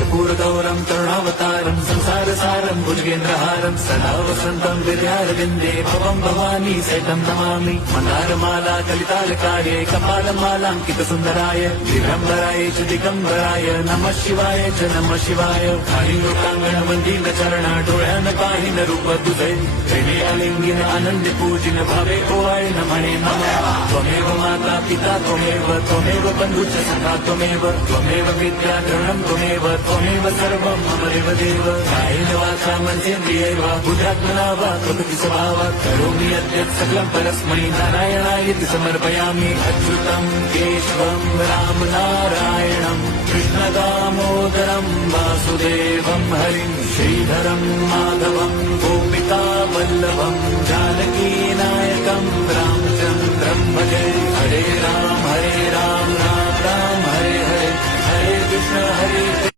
कर्पूरगौरं करुणावतारं संसारसारं भुजगेन्द्रहारं सदा वसन्तं विद्यारविन्दे भवं भवानी सहितं नमामि। मन्दारमाला कलितालकाये कपालमालाङ्कितसुन्दराय दिगम्बराय च दिगम्बराय नमः शिवाय च नमः शिवाय। कालिलोकाङ्गणमन्दिर चरण डोळ्यान पाहिन रूप तुझे प्रेमे अलिंगिन आनंदे पूजिन भावे ओवाय नमणे नमः। त्वमेव माता पिता त्वमेव बन्धुश्च सखा त्वमेव विद्या द्रवणं त्वमेव सर्वं मम देव। कायेन वाचा मनसेन्द्रियैर्वा बुद्ध्यात्मना वा प्रकृति स्वभावात् करोमि यद्यत् सकलं परस्मै नारायणायति समर्पयामि। अच्युतं केशवं राम नारायणं कृष्ण दामोदरं वासुदेवं हरिं श्रीधरं माधवं